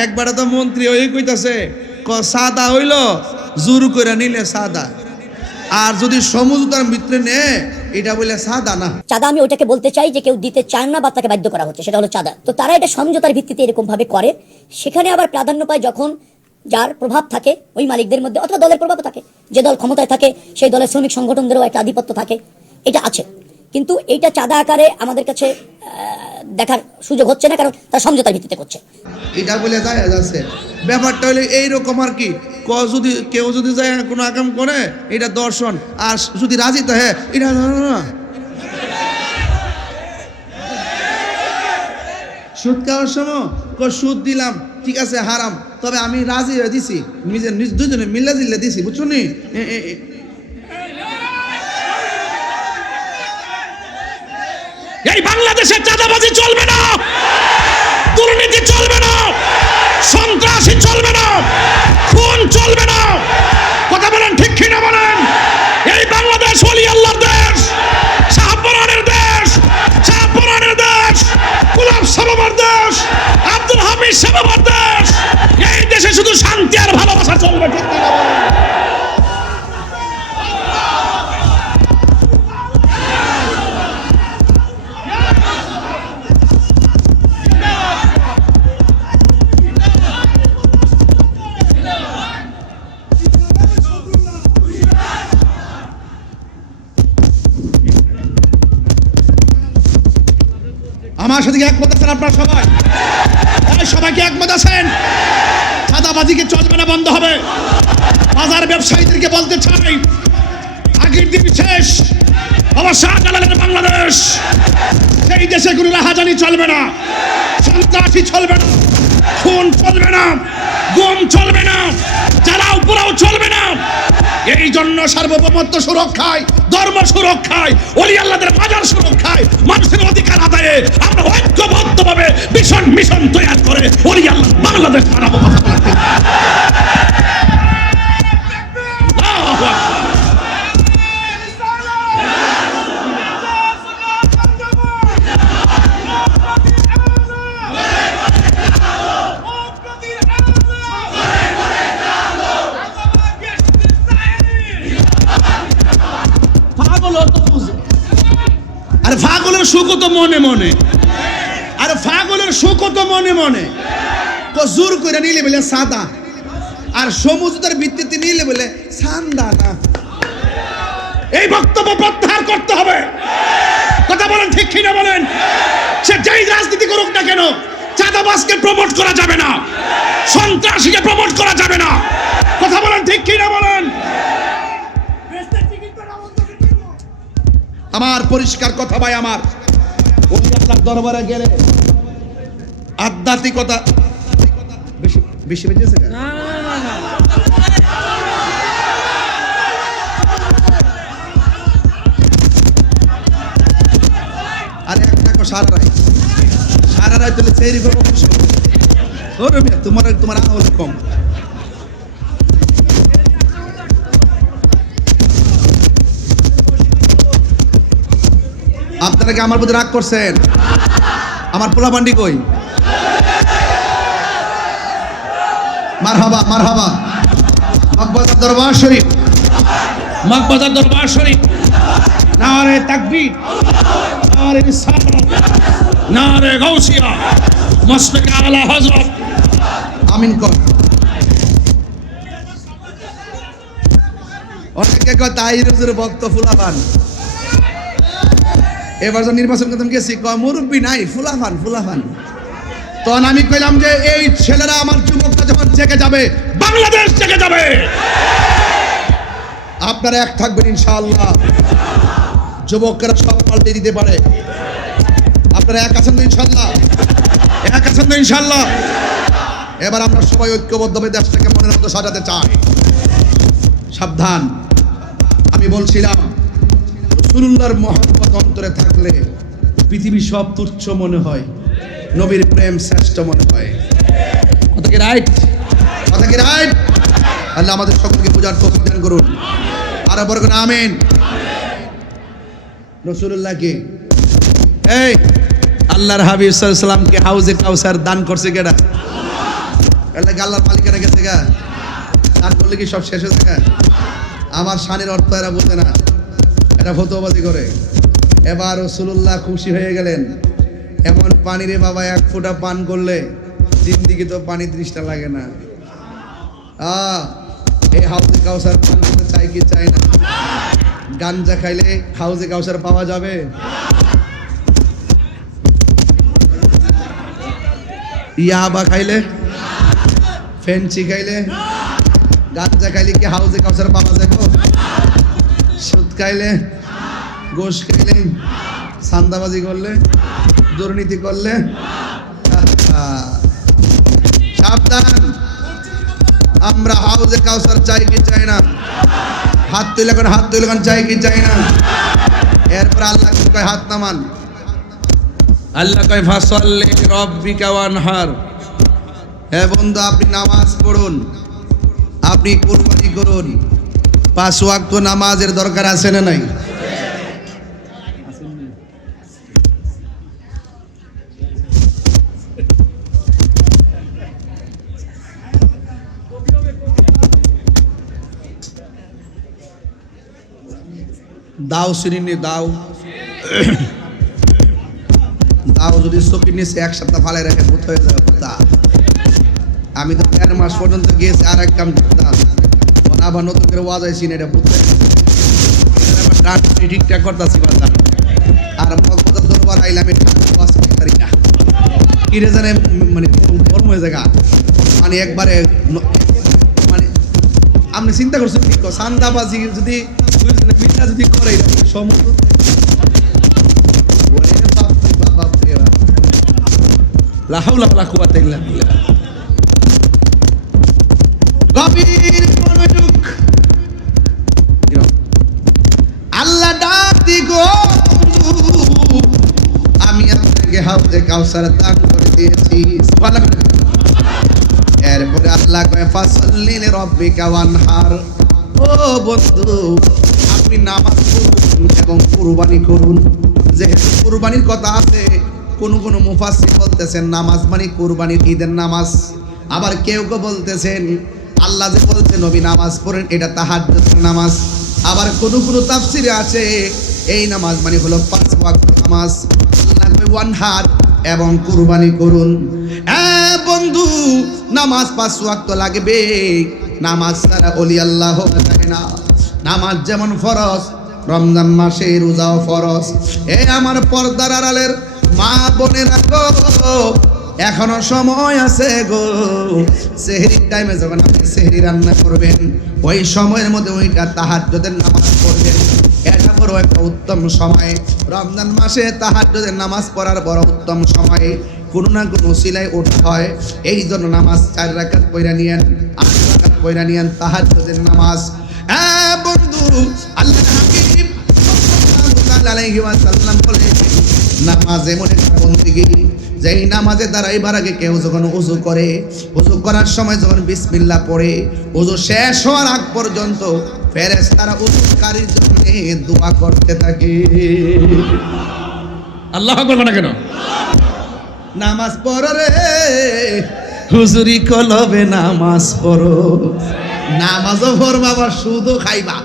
একবারে তো মন্ত্রী ওই কইতাছে সাদা হইল জোর করে নিলে সাদা, আর যদি সমঝোতার ভিতরে নে এটা বলে সাদা না। চাঁদা আমি ওটাকে বলতে চাই যে কেউ দিতে চায় না বা তাকে বাধ্য করা হচ্ছে, সেটা হলো চাঁদা। তো তারা এটা সমঝোতার ভিত্তিতে এরকম ভাবে করে। সেখানে আবার প্রাধান্য পায় যখন যার প্রভাব থাকে ওই মালিকদের মধ্যে, অথবা দলের প্রভাবও থাকে, যে দল ক্ষমতায় থাকে সেই দলের শ্রমিক সংগঠনদেরও একটা আধিপত্য থাকে, এটা আছে। কিন্তু এইটা চাঁদা আকারে আমাদের কাছে দেখার সুযোগ হচ্ছে না, কারণ তারা সমঝোতার ভিত্তিতে করছে। এটা বলে যায় যাচ্ছে ব্যাপারটা হলে এইরকম আর কি, যদি কেউ যদি যায় কোনো আকাম করে এটা দর্শন, আর যদি রাজি থাকে এটা না। সুদ খাওয়ার সময় সুদ দিলাম ঠিক আছে হারাম, তবে আমি রাজি হয়ে দিছি, নিজের দুজনে মিল্লা জিল্লা দিছি, বুঝছো নি? এই বাংলাদেশে চাঁদাবাজি চলবে না, দুর্নীতি চলবে না, সন্ত্রাসী চলবে না, খুন চলবে না। কথা বলেন ঠিক কিনা বলেন? এই বাংলাদেশ ওলি আল্লাহর দেশ, শাহপরানের দেশ, শাহপরানের দেশ, গোলাম সাবাবার দেশ, আব্দুল হামিদ সাবাবার দেশ। এই দেশে শুধু শান্তি আর ভালোবাসা চলবে, ঠিক কিনা বলেন? আমার সাথে একমত আছেন আপনারা সবাই? সবাইকে একমত আছেন? চাঁদাবাজিকে চলবে না, বন্ধ হবে। বাজার ব্যবসায়ীদেরকে বলতে চাই, আগের দিন শেষ, বাবা শাহজালালের বাংলাদেশ, সেই দেশে কোনো রাহাজানি চলবে না, সন্ত্রাসী চলবে না, খুন চলবে না, গুম চলবে না, জ্বালাও পোড়াও চলবে না। এই জন্য সার্বভৌমত্ব সুরক্ষায়, ধর্ম সুরক্ষায়, ওলি আল্লাহদের বাজার সুরক্ষায়, মানুষের অধিকার আদায়ে আমরা ঐক্যবদ্ধভাবে মিশন তৈরি করে ওলি আল্লাহ বাংলাদেশ বানাবো। আরে ফাগলের সুখও তো মনে মনে, আরে ফাগলের সুখও তো মনে মনে। জোর করে নিলে বলে সাদা, আর সমঝোতার ভিত্তিতে নিলে বলে সান্দা না। এই বক্তব্য প্রত্যাহার করতে হবে। কথা বলেন ঠিক কিনা বলেন? সে যেই রাজনীতি করুক না কেন, চাঁদাবাজকে প্রমোট করা যাবে না, সন্ত্রাসীকে প্রমোট করা যাবে না। কথা বলেন ঠিক কিনা বলেন? আমার পরিষ্কার কথা ভাই, আমার ওলি আল্লাহর দরবারে গেলে আধ্যাত্মিকতা বেশি বেশি বেজেছে না। আরে একটা সারা রাত তুলে চেরি করবো ওরে মিয়া, তোমার আওয়াজ কম। আপনারা কি আমার প্রতি রাগ করছেন? আমার পোলাপান্ডি কই? মারহাবা মারহাবা। মকবাজার দরবার শরীফ, মকবাজার দরবার শরীফ, নারে তাকবীর, নারে রিসালাত, নারে গাউসিয়া, মুশফিক আলা হযরত। আমিন কর। অনেকে কয় তাহির হুজুরের ভক্ত ফুলাপান। এবার যখন নির্বাচন করতে গেছি, মুরব্বী নাই, ফুলাফান। তখন আমি কইলাম যে এই ছেলেরা, আমার যুবকরা যখন জেগে যাবে, বাংলাদেশ জেগে যাবে। আপনারা এক থাকবেন ইনশাআল্লাহ। যুবকরা সব পাল্টে দিতে পারে। আপনারা এক আছেন তো ইনশাআল্লাহ? এক আছেন তো ইনশাআল্লাহ? এবার আমরা সবাই ঐক্যবদ্ধভাবে দেশটাকে মনের মতো সাজাতে চাই। সাবধান, আমি বলছিলাম রাসূলুল্লাহর মহব্বত অন্তরে থাকলে পৃথিবী সব তুচ্ছ মনে হয়, নবীর প্রেম শ্রেষ্ঠ মনে হয়। কথা কি রাইট? কথা কি রাইট? আল্লাহ আমাদের সকলকে পূজার তৌফিক দান করুন। আর বড় করে আমিন। রাসূলুল্লাহ কে? এই আল্লাহর হাবিব সাল্লাল্লাহু আলাইহি ওয়াসাল্লামকে হাউজে কাউসার দান করছে কেডা? এটা গাল্লার মালিকেরা গেছে গা, তার করলে কি সব শেষ হয়ে থাকে? আমার শানের অর্থ এরা বোঝে না, এরা ফতোয়াবাজি করে। এবার রাসূলুল্লাহ খুশি হয়ে গেলেন, এমন পানি রে বাবা, এক ফোঁটা পান করলে জিন্দিগি তো পানি তৃষ্ণা লাগে না। এই হাউজে কাউসার পান করতে চাই কি চাই না? গাঞ্জা খাইলে হাউজে কাউসার পাওয়া যাবে? ইয়াবা খাইলে, ফেন্সি খাইলে, গাঞ্জা খাইলে কি হাউজে কাউসার পাওয়া যাবে? সুদ খাইলে, গোশ খাইলে, সান্দাবাজি করলে, দুর্নীতি করলে, সাবধান। আমরা হাউজে কাউসার চাই কি চাই না? হাত তুলে কোন, হাত তুলে কোন, চাই কি চাই না? এরপর আল্লাহ কয় হাত নামান। আল্লাহ কয় ফাসাল্লি লিরাব্বিকা ওয়ানহার। হে বন্ধু, আপনি নামাজ পড়ুন, আপনি কুরবানি করুন। 5 ওয়াক্ত নামাজের দরকার আছে না নাই? দাও সিরিনি দাও, দাও যদি চোখের নিচে 1 সপ্তাহ ফালে রেখে ভূত হয়ে যাবে তা। আমি তো 4 মাস পর্যন্ত গিয়েছি আর এক কাম করতাম, আবার নতুন করে ওয়াজ আইছি না, এটা ভূত ঠিকঠাক করতেছি কথা। আর মগবত দরবার আইলে আমি ওয়াজ করতে পারি না, কি রে জানে, মানে গরম হয়ে যায়। মানে একবারে মানে আপনি চিন্তা করছেন ঠিক, সান্দাবাজি যদি মিথ্যা যদি করে সমস্ত লা হাওলা ওয়ালা কুওয়াতা ইল্লা বিল্লাহ। গভীর মনোযোগ। আল্লাহ ডাক দিগো, আমি আপনাকে হাউজে কাউসার দান করে দিয়েছি। সুবহানাল্লাহ। এরপরে আল্লাহ কয় ফাসাল্লি লিরাব্বিকা ওয়ানহার। ও বন্ধু, আপনি নামাজ পড়ুন এবং কুরবানি করুন। যেহেতু কুরবানির কথা আছে, কোন কোন মুফাসসির বলতেছেন নামাজ মানে কুরবানির ঈদের নামাজ। আবার কেউ কেউ বলতেছেন আল্লাহ যে বলছে নবী নামাজ পড়েন, এটা তাহাজ্জুদের নামাজ। আবার কোন কোন তাফসিরে আছে এই নামাজ মানে হলো 5 ওয়াক্ত নামাজ। আল্লাহ কয় ওয়ানহার, এবং কুরবানি করুন। বন্ধু, নামাজ 5 ওয়াক্ত লাগবে, নামাজ ছাড়া ওলি আল্লাহ হওয়া যায় না। নামাজ যেমন ফরজ, রমজান মাসে রোজাও ফরজ। আমার পর্দার আড়ালের মা বোনেরা গো, এখনো সময় আছে গো। সেহরির টাইমে যখন আপনি সেহরি রান্না করবেন, ওই সময়ের মধ্যে ওইটা তাহাজ্জুদের নামাজ পড়বেন। এটা বড় একটা উত্তম সময়। রমজান মাসে তাহাজ্জুদের নামাজ পড়ার বড় উত্তম সময়। কোনো না কোনো উসিলায় ওঠা হয়, এই জন্য নামাজ 4 রাকাত পড়া নিয়েন, 8 রাকাত পড়া নিয়েন তাহাজ্জুদের নামাজ। বন্ধু, আল্লাহর হাবিব সাল্লাল্লাহু আলাইহি ওয়াসাল্লাম বলেছেন নামাজ এমন একটা বন্দেগী, যেই নামাজে দাঁড়াইবার আগে কেউ যখন ওযু করে, ওযু করার সময় যখন বিসমিল্লাহ পড়ে, ওযু শেষ হওয়ার আগ পর্যন্ত ফেরেশতারা ওযুকারীর জন্য দোয়া করতে থাকে। আল্লাহু আকবার বলো না কেন? নামাজ পড়ো রে হুজুরি কলবে, নামাজ পড়ো। নামাজও পড়বা, আবার সুদও খাইবা।